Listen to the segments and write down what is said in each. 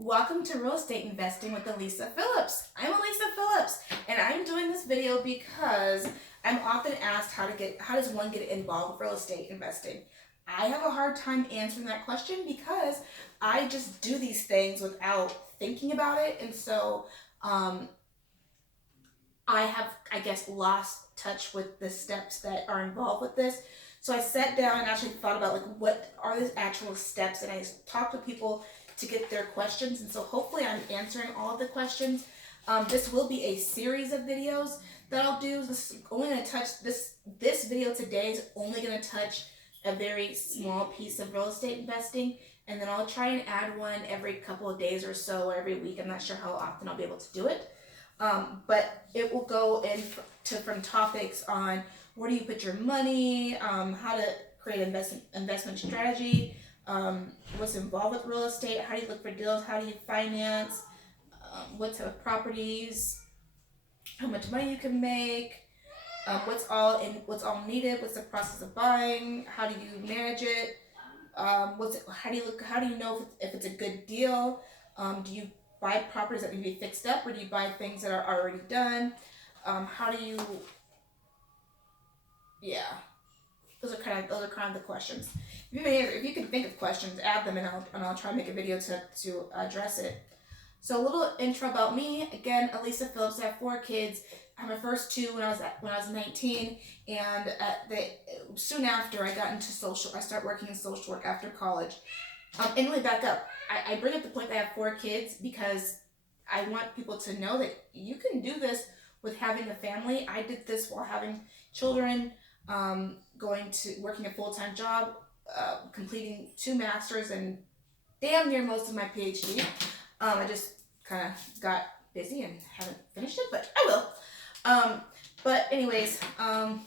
Welcome to Real Estate Investing with Elisa Phillips. I'm Elisa Phillips, and I'm doing this video because I'm often asked how does one get involved with real estate investing? I have a hard time answering that question because I just do these things without thinking about it, and so I have, I guess, lost touch with the steps that are involved with this. So I sat down and actually thought about like what are the actual steps, and I talked with people to get their questions, and so hopefully I'm answering all of the questions. This will be a series of videos that I'll do. This is only going to touch this video today is only going to touch a very small piece of real estate investing, and then I'll try and add one every couple of days or so, or every week. I'm not sure how often I'll be able to do it. But it will go from topics on where do you put your money, how to create investment strategy, what's involved with real estate, how do you look for deals, how do you finance, what type of properties, how much money you can make, what's all needed, what's the process of buying, how do you manage it, how do you know if it's a good deal, do you buy properties that need to be fixed up, or do you buy things that are already done? How do you? Yeah, those are kind of the questions. If you can think of questions, add them, and I'll try to make a video to address it. So a little intro about me. Again, Elisa Phillips. I have 4 kids. I had my first 2 when I was 19, and soon after I got into social. I started working in social work after college. And let me back up. I bring up the point that I have 4 kids because I want people to know that you can do this with having a family. I did this while having children, working a full-time job, completing 2 masters, and damn near most of my PhD. I just kind of got busy and haven't finished it, but I will. But anyways, a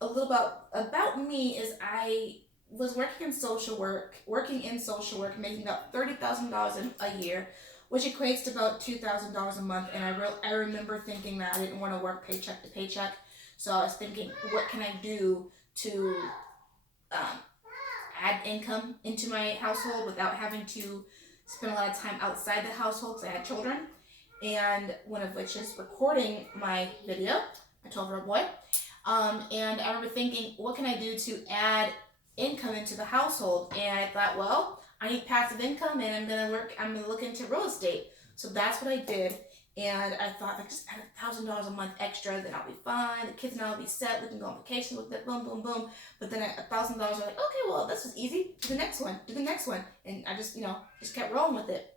little about me is I was working in social work, making about $30,000 a year, which equates to about $2,000 a month. And I remember thinking that I didn't want to work paycheck to paycheck, so I was thinking, what can I do to add income into my household without having to spend a lot of time outside the household because I had children, and one of which is recording my video, my 12-year-old boy. And I remember thinking, what can I do to add income into the household? And I thought, well, I need passive income, and I'm gonna look into real estate. So that's what I did. And I thought, if I just add $1,000 a month extra, then I'll be fine. The kids and I'll be set. We can go on vacation with it. Boom, boom, boom. But then $1,000, I'm like, okay, well, this was easy. Do the next one. And I just kept rolling with it.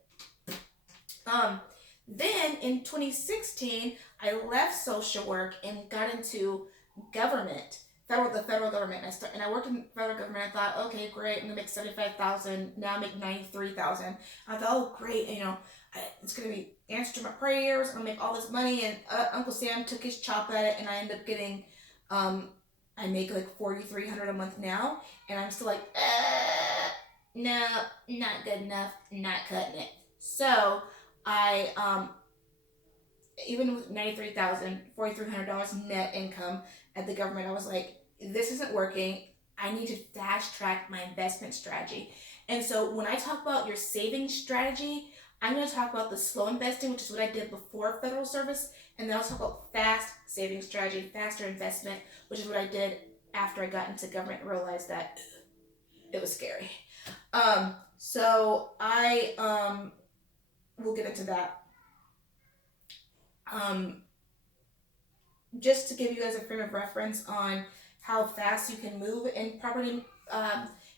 Then in 2016, I left social work and got into government. The federal government. And I worked in the federal government. I thought, okay, great. I'm gonna make $75,000. Now I make $93,000. I thought, oh, great. It's gonna be answer to my prayers. I'm gonna make all this money. And Uncle Sam took his chop at it, and I ended up getting, I make like $4,300 a month now, and I'm still like, no, not good enough. Not cutting it. So I even with $4,300 net income at the government, I was like, this isn't working. I need to fast track my investment strategy. And so when I talk about your saving strategy, I'm going to talk about the slow investing, which is what I did before federal service, and then I'll talk about fast saving strategy, faster investment, which is what I did after I got into government and realized that it was scary. So I we'll get into that. Just to give you guys a frame of reference on how fast you can move in property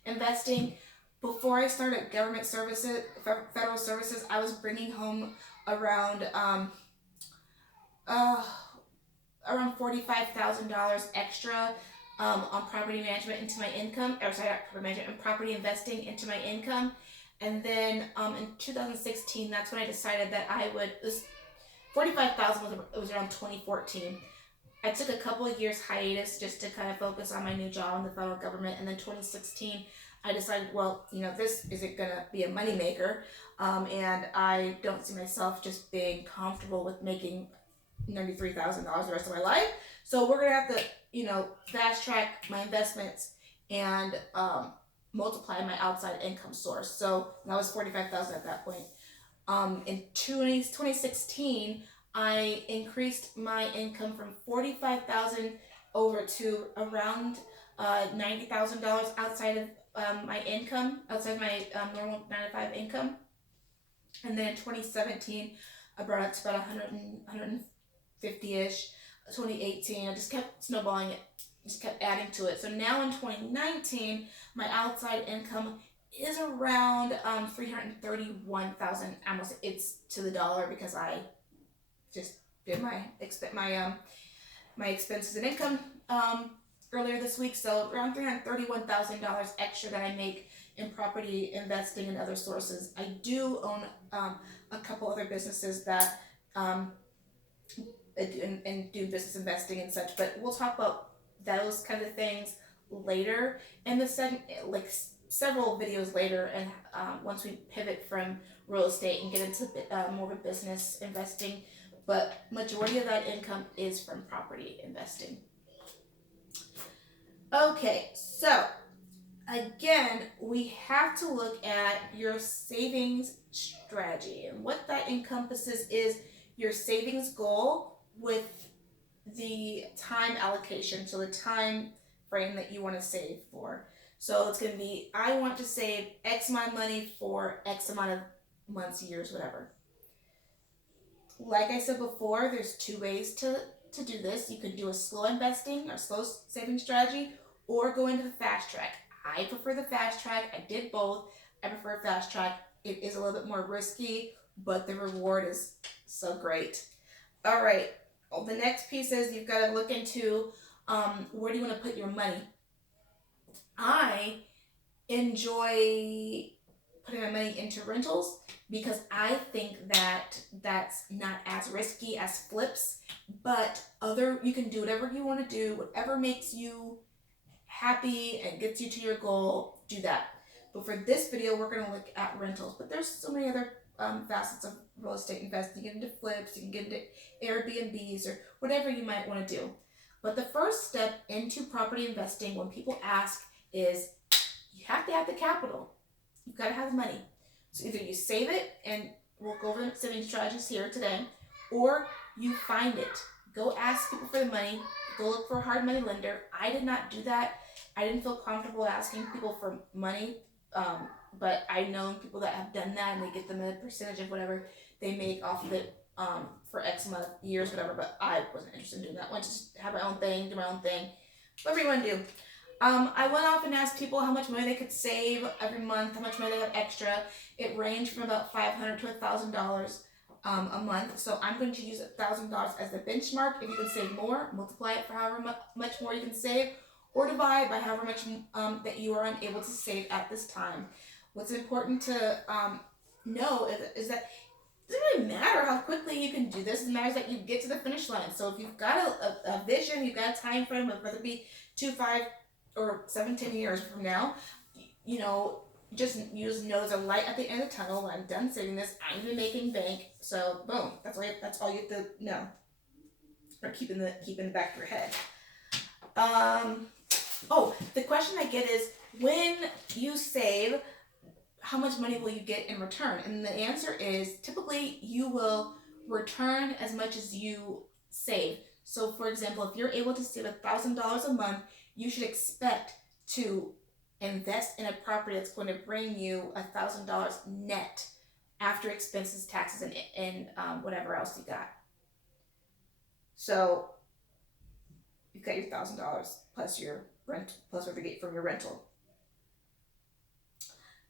investing, before I started government services, federal services, I was bringing home around $45,000 extra on property management into my income, or sorry, not property management, and property investing into my income. And then in 2016, that's when I decided that I would. This $45,000 was around 2014. I took a couple of years hiatus just to kind of focus on my new job in the federal government, and then 2016, I decided, well, this isn't gonna be a moneymaker, and I don't see myself just being comfortable with making $93,000 the rest of my life. So we're gonna have to, fast track my investments and multiply my outside income source. So that was 45,000 at that point. In 2016, I increased my income from 45,000 over to around $90,000 outside of my income, outside my normal 9 to 5 income. And then in 2017, I brought it to about 150-ish. 2018, I just kept snowballing it, just kept adding to it. So now in 2019, my outside income is around 331,000. Almost, it's to the dollar because I just did my expenses and income earlier this week. So around $331,000 extra that I make in property investing and other sources. I do own a couple other businesses that and do business investing and such, but we'll talk about those kind of things later in the segment, like several videos later, and once we pivot from real estate and get into more of a business investing. But majority of that income is from property investing. Okay, so again, we have to look at your savings strategy, and what that encompasses is your savings goal with the time allocation, so the time frame that you want to save for. So it's going to be, I want to save X amount of money for X amount of months, years, whatever. Like I said before, there's 2 ways to do this. You can do a slow investing or slow saving strategy, or go into the fast track. I prefer the fast track. I did both. I prefer fast track. It is a little bit more risky, but the reward is so great. All right. Well, the next piece is you've got to look into where do you want to put your money. I enjoy putting my money into rentals because I think that that's not as risky as flips, but you can do whatever you want to do, whatever makes you happy and gets you to your goal, do that. But for this video, we're going to look at rentals, but there's so many other facets of real estate investing. You can get into flips, you can get into Airbnbs, or whatever you might want to do. But the first step into property investing, when people ask, is you have to have the capital. You've got to have the money. So either you save it, and we'll go over the saving strategies here today, or you find it. Go ask people for the money. Go look for a hard money lender. I did not do that. I didn't feel comfortable asking people for money, but I know people that have done that, and they get them a percentage of whatever they make off of it for X amount of years, whatever. But I wasn't interested in doing that. I wanted to just have my own thing, do my own thing, whatever you want to do. I went off and asked people how much money they could save every month, how much money they have extra. It ranged from about $500 to $1,000 a month. So I'm going to use $1,000 as the benchmark. If you can save more, multiply it for however much more you can save, or divide by however much that you are unable to save at this time. What's important to know is that it doesn't really matter how quickly you can do this. It matters that you get to the finish line. So if you've got a vision, you've got a time frame, whether it be 2, 5, or 7, 10 years from now, just know there's a light at the end of the tunnel. When I'm done saving this, I'm gonna be making bank. So boom, that's all you have to know, or keep in the back of your head. The question I get is, when you save, how much money will you get in return? And the answer is, typically you will return as much as you save. So for example, if you're able to save $1,000 a month, you should expect to invest in a property that's going to bring you $1,000 net after expenses, taxes, and whatever else you got. So you've got your $1,000 plus your rent, plus what you get from your rental.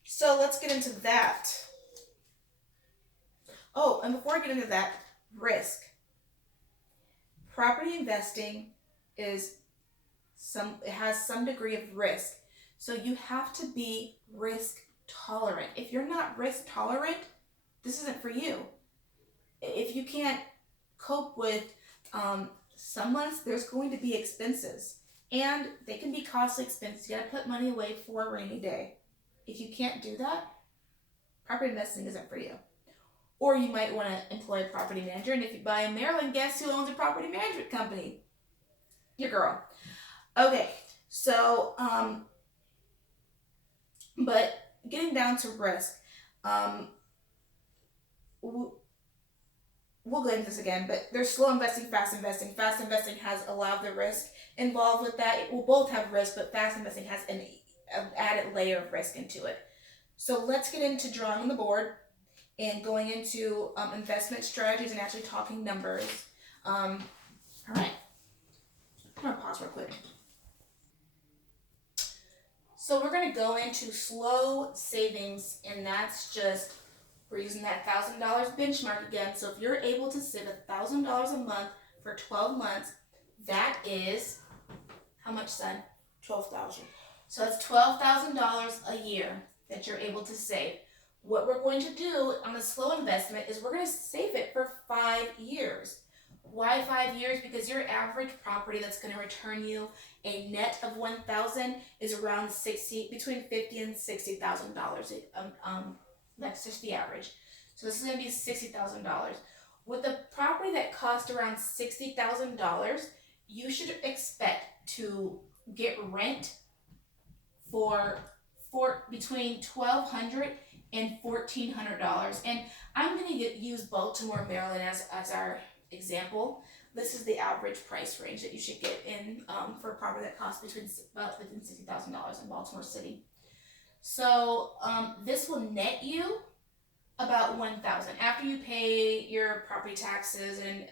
So let's get into that. Oh, and before I get into that, risk. Property investing has some degree of risk. So you have to be risk tolerant. If you're not risk tolerant, this isn't for you. If you can't cope with some months, there's going to be expenses. And they can be costly expenses. You gotta put money away for a rainy day. If you can't do that, property investing isn't for you. Or you might want to employ a property manager. And if you buy in Maryland, guess who owns a property management company? Your girl. Okay, so But getting down to risk, um, we'll go into this again, but there's slow investing, fast investing. Fast investing has a lot of the risk involved with that. It will both have risk, but fast investing has an added layer of risk into it. So let's get into drawing on the board and going into investment strategies and actually talking numbers. All right, I'm gonna pause real quick. So we're gonna go into slow savings, and that's just, we're using that $1,000 benchmark again. So if you're able to save $1,000 a month for 12 months, that is how much, son? 12,000. So that's $12,000 a year that you're able to save. What we're going to do on a slow investment is we're going to save it for 5 years. Why 5 years? Because your average property that's going to return you a net of $1,000 is around between $50,000 and $60,000. That's just the average. So this is going to be $60,000. With a property that costs around $60,000, you should expect to get rent for between $1,200 and $1,400. And I'm going to use Baltimore, Maryland as our example. This is the average price range that you should get in for a property that costs between $60,000 in Baltimore City. So this will net you about $1,000 after you pay your property taxes and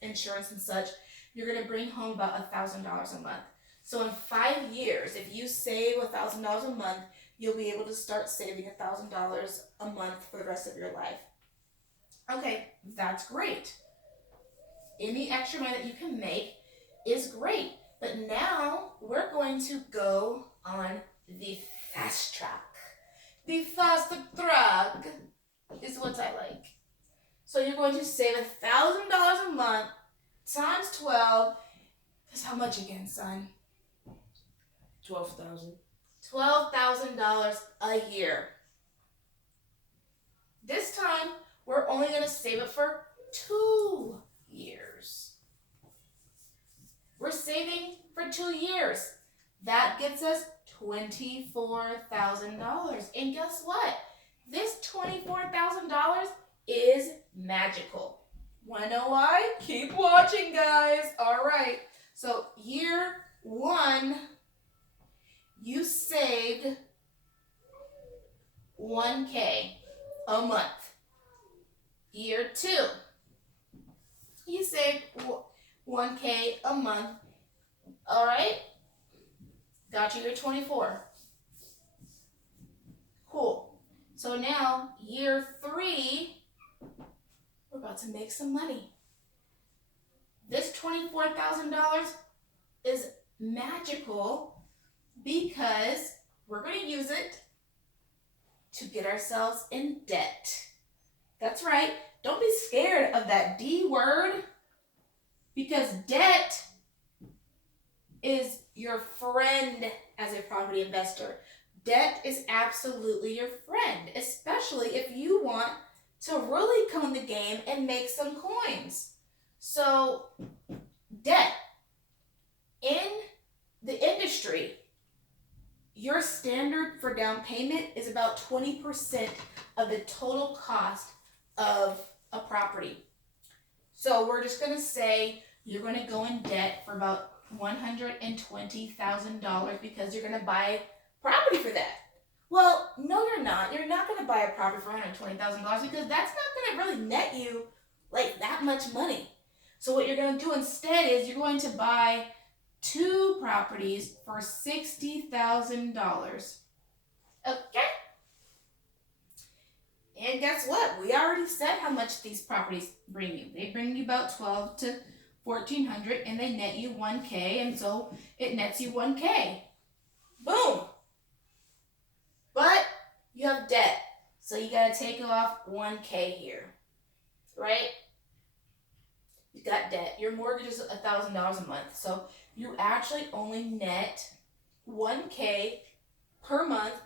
insurance and such. You're going to bring home about $1,000 a month. So in 5 years, if you save $1,000 a month, you'll be able to start saving $1,000 a month for the rest of your life. Okay, that's great. Any extra money that you can make is great. But now we're going to go on the fast track. The fast track is what I like. So you're going to save $1,000 a month times 12. That's how much again, son? 12,000. $12,000 a year. This time, we're only going to save it for 2 years. We're saving for 2 years. That gets us $24,000. And guess what? This $24,000 is magical. Wanna know why? Keep watching, guys. All right. So year 1, you saved $1,000 a month. Year 2, you saved $1,000 a month. All right, got you your 24. Cool. So now year 3, we're about to make some money. This $24,000 is magical because we're going to use it to get ourselves in debt. That's right. Don't be scared of that D word, because debt is your friend as a property investor. Debt is absolutely your friend, especially if you want to really come in the game and make some coins. So, debt. In the industry, your standard for down payment is about 20% of the total cost of a property. So we're just going to say you're going to go in debt for about $120,000 because you're going to buy property for that. Well, no, you're not. You're not going to buy a property for $120,000 because that's not going to really net you like that much money. So what you're going to do instead is you're going to buy 2 properties for $60,000. Okay? And guess what? We already said how much these properties bring you. They bring you about $1,200 to $1,400, and they net you $1,000, and so it nets you $1,000. Boom! But you have debt, so you got to take off $1,000 here, right? You got debt. Your mortgage is $1,000 a month, so you actually only net $1,000 per month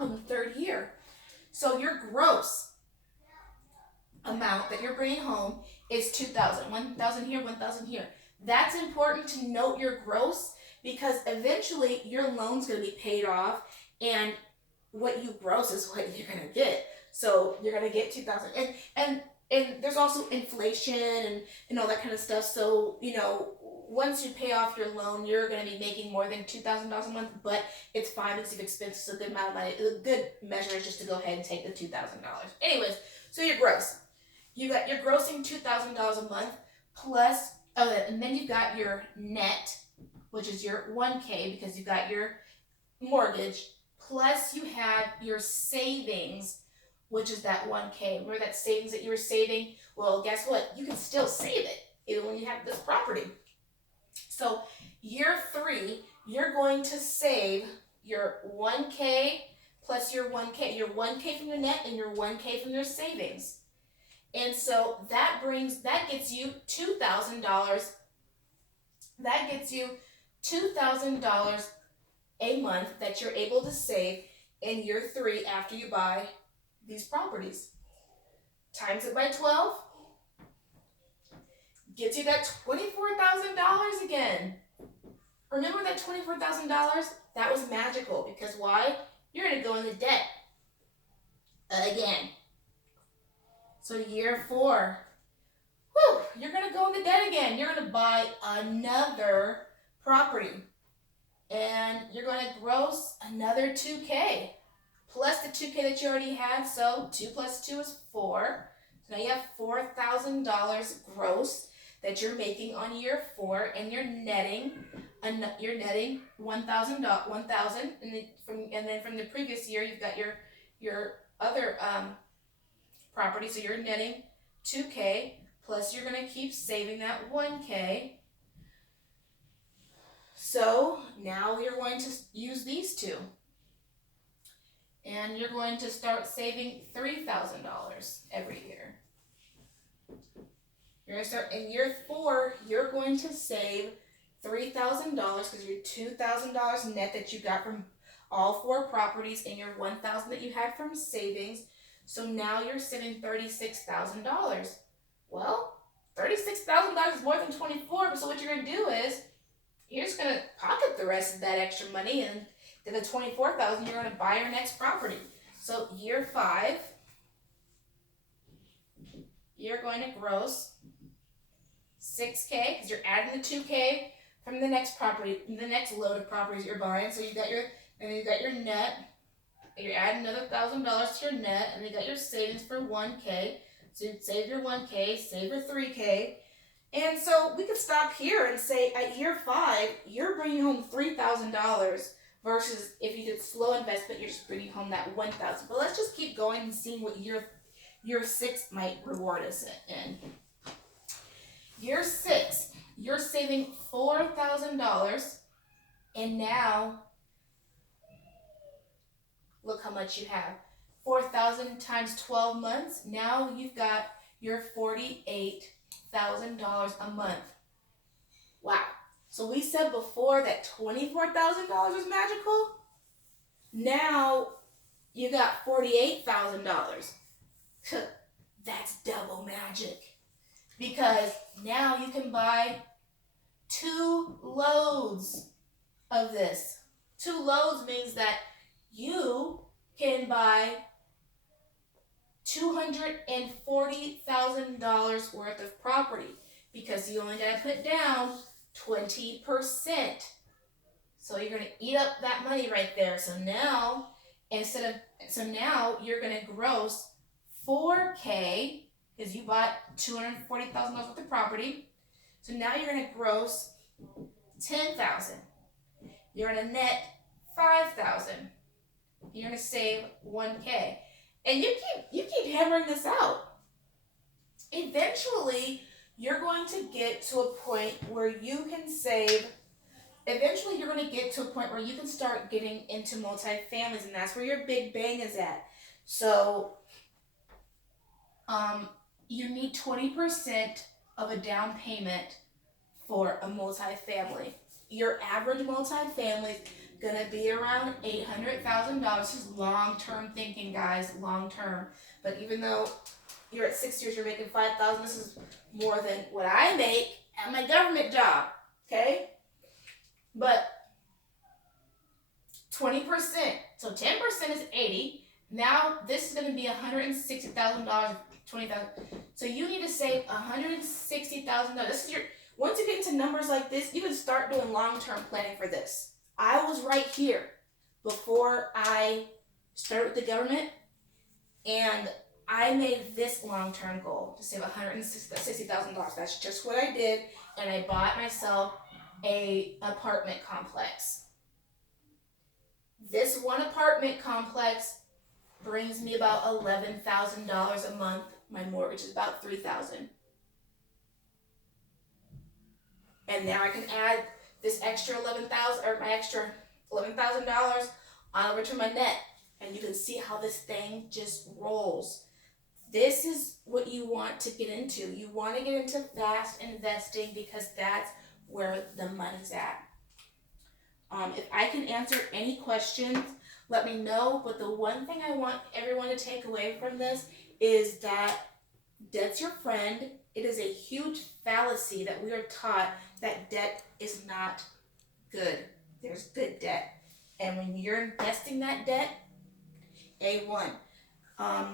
on the 3rd year. So your gross amount that you're bringing home is $2,000. $1,000 here, $1,000 here. That's important to note your gross because eventually your loan's going to be paid off, and what you gross is what you're going to get. So you're going to get 2,000. And there's also inflation and all that kind of stuff. So, once you pay off your loan, you're going to be making more than $2,000 a month, but it's fine because you've expensed a good amount of money. A good measure is just to go ahead and take the $2,000. Anyways, so you're grossing $2,000 a month plus, and then you've got your net, which is your 1K because you've got your mortgage, plus you have your savings, which is that 1K. Remember that savings that you were saving? Well, guess what? You can still save it even when you have this property. So year 3, you're going to save your 1K plus your 1K from your net and your 1K from your savings. And so that gets you $2,000. That gets you $2,000 a month that you're able to save in year 3 after you buy these properties. Times it by 12, gets you that $24,000 again. Remember that $24,000? That was magical because why? You're going to go into debt again. So year 4, you're going to go into debt again. You're going to buy another property and you're going to gross another 2K. Plus the 2K that you already have, so 2 plus 2 is 4. So now you have $4,000 gross that you're making on year 4, and you're netting $1,000, and then from the previous year you've got your other property, so you're netting 2K. Plus you're going to keep saving that 1K. So now you're going to use these two. And you're going to start saving $3,000 every year. You're going to start in year 4, you're going to save $3,000 because your $2,000 net that you got from all 4 properties and your $1,000 that you had from savings. So now you're saving $36,000. Well, $36,000 is more than 24, so what you're going to do is you're just going to pocket the rest of that extra money, and then the $24,000 you're going to buy your next property. So year 5, you're going to gross $6K because you're adding the $2K from the next property, the next load of properties you're buying. So you got your net. You're adding another $1,000 to your net, and you got your savings for 1K. So you'd save your 1K, save your 3K. And so we could stop here and say at year 5, you're bringing home $3,000 versus if you did slow investment, you're just bringing home that $1,000. But let's just keep going and seeing what year 6 might reward us in. Year 6, you're saving $4,000, and now look how much you have. 4,000 times 12 months. Now you've got your $48,000 a month. Wow. So we said before that $24,000 was magical. Now you got $48,000. That's double magic. Because now you can buy 2 loads of this. 2 loads means that you can buy $240,000 worth of property because you only got to put down 20%. So you're going to eat up that money right there. So now you're going to gross 4K because you bought $240,000 worth of property. So now you're going to gross $10,000. You're going to net $5,000. You're going to save $1K. And you keep hammering this out. Eventually, you're going to get to a point where you can save. Eventually, you're going to get to a point where you can start getting into multifamilies, and that's where your big bang is at. So, you need 20% of a down payment for a multifamily. Your average multifamily is going to be around $800,000. This is long-term thinking, guys, long-term. But even though you're at 6 years, you're making $5,000, this is more than what I make at my government job, okay? But 20%. So 10% is 80. Now this is going to be $160,000, 20,000. So you need to save $160,000. This is your. Once you get into numbers like this, you can start doing long-term planning for this. I was right here before I started with the government, and I made this long-term goal to save $160,000. That's just what I did, and I bought myself a apartment complex. This one apartment complex brings me about $11,000 a month. My mortgage is about $3,000. And now I can add this extra $11,000, or my extra $11,000 on over to my net, and you can see how this thing just rolls. This is what you want to get into. You want to get into fast investing because that's where the money's at. If I can answer any questions, let me know. But the one thing I want everyone to take away from this is that debt's your friend. It is a huge fallacy that we are taught that debt is not good. There's good debt. And when you're investing that debt, A1. I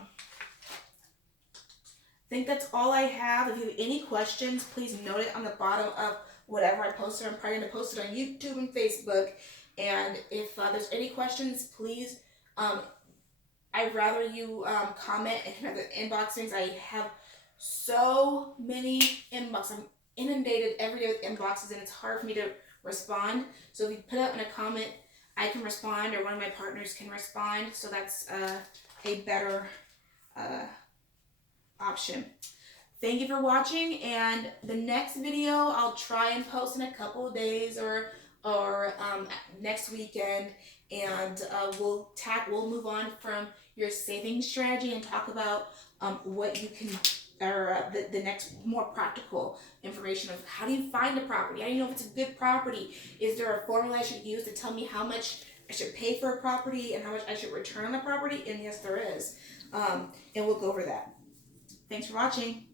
think that's all I have. If you have any questions, please note it on the bottom of whatever I posted. I'm probably going to post it on YouTube and Facebook. And if there's any questions, please, I'd rather you comment and inbox things. I have so many inboxes. I'm inundated every day with inboxes, and it's hard for me to respond. So if you put it in a comment, I can respond, or one of my partners can respond. So that's a better option. Thank you for watching, and the next video I'll try and post in a couple of days or next weekend, and we'll move on from your savings strategy and talk about what you can, or the next more practical information of how do you find a property, how do you know if it's a good property, is there a formula I should use to tell me how much I should pay for a property and how much I should return on a property, and yes there is, and we'll go over that. Thanks for watching.